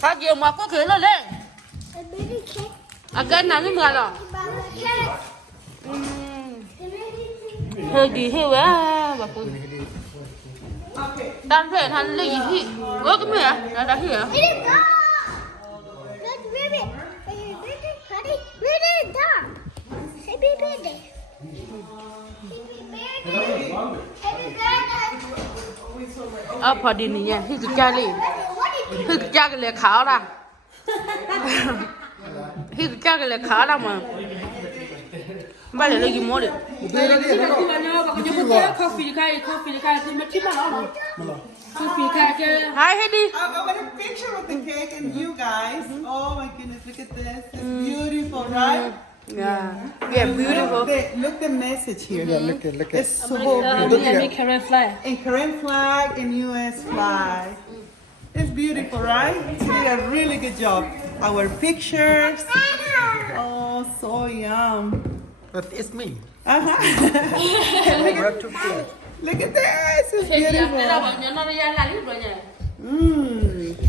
他姐嘛过去了嘞。啊，跟哪里买了？hơi đi hơi quá bà phụ đang phải thằng lấy gì ơ cái mẹ đã hiểu à phật đi nè nha cái cha đi cái cha cái lệ khảo ra cái cha cái lệ khảo ra mà ba lệ lấy gì mua được coffee khai thì mất chip nó coffee khai chứ hai hết đi. I want a picture with the cake and you guys. Oh my goodness, look at this. It's beautiful, right? Yeah, beautiful. Look the message here. Yeah, look at. It's so beautiful. And Korean flag. And Korean flag and US flag. It's beautiful, right? You did a really good job. Our pictures. Oh, so yum. But it's me. Look at this. It's beautiful.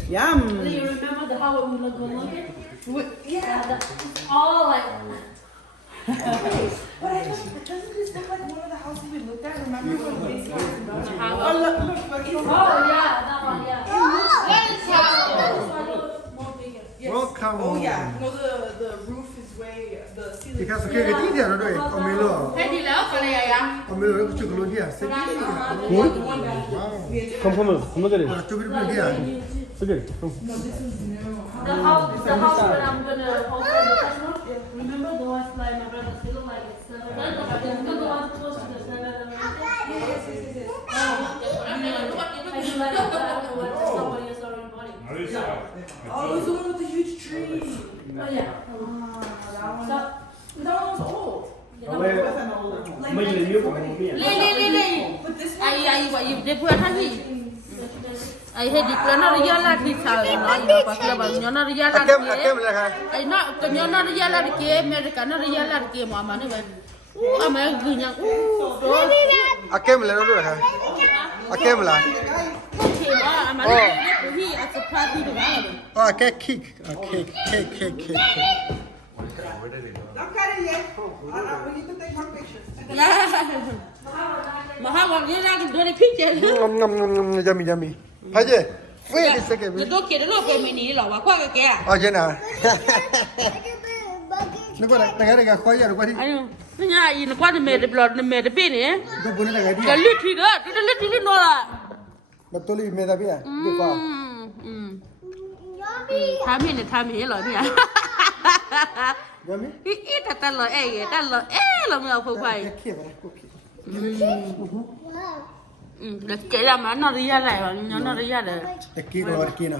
Yum. Do you remember the how we look good? Yeah. All like. But I don't, doesn't this look like one of the houses we looked at? Remember when we saw it? Oh, look, Yeah, that one, yeah. Welcome. Oh, yeah. No, the roof is way, the ceiling. Because cái tí thì nó rồi, ông mới lo. Thế đi léo cái này à? ông mới lo cái chụp luôn đi à? Sẽ đi. Come on. chụp luôn đi à? Okay. The house when I'm gonna open the festival. Remember the ones like my brother still look like it's never done. The ones close to the center. Yes. I do like that when somebody is already body. Oh, it's the one with the huge tree. Oh yeah. So That one was old. Mấy người yêu của mình biết. Lê. Ai vậy để quên hết đi. Ai hết đi quên nó ra là thì sao nói gì mà kia mà nhớ nó ra là Kem là khai. ai nó cái nhớ nó ra là kia mẹ cái nó ra là kia mà nó vậy. À mẹ gửi nhang. Kem là nó rồi khai. Kem là. Thì mà nó cái gì à cái party đó là. Cake. Don't cut it yet. We need to take more pictures. Mà hai bọn đi ra cái đôi này picture. Yummy. Phải chứ? Wait a second. Cái đôi kia nó về mình đi lò qua cái kia. Vậy nào? Nó qua đây cái khoai rồi qua đi. Nó nhà gì nó qua thì mệt được bên này. Tôi muốn cái đi. Cái lít thì đó, cái lít nó là. Mà tôi lấy mệt à biết à? Biết qua. Tham hết rồi nè. Yummy. Ít ta là người phụ phải. Để kể là mà nó đi ra lại và nó đi ra để. Cái rồi kia nào.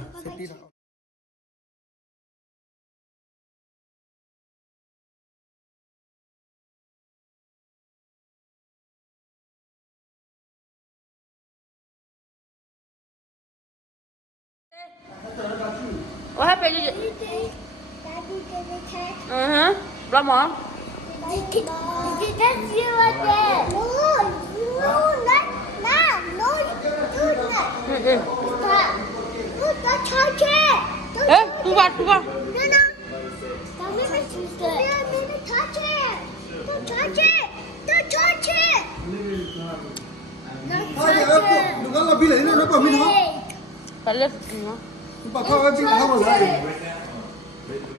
What happened? Làm món. Ê, tu vào. Đừng có làm gì lấy nó bảo mình không? Phải lên. Bảo không em bị không rồi.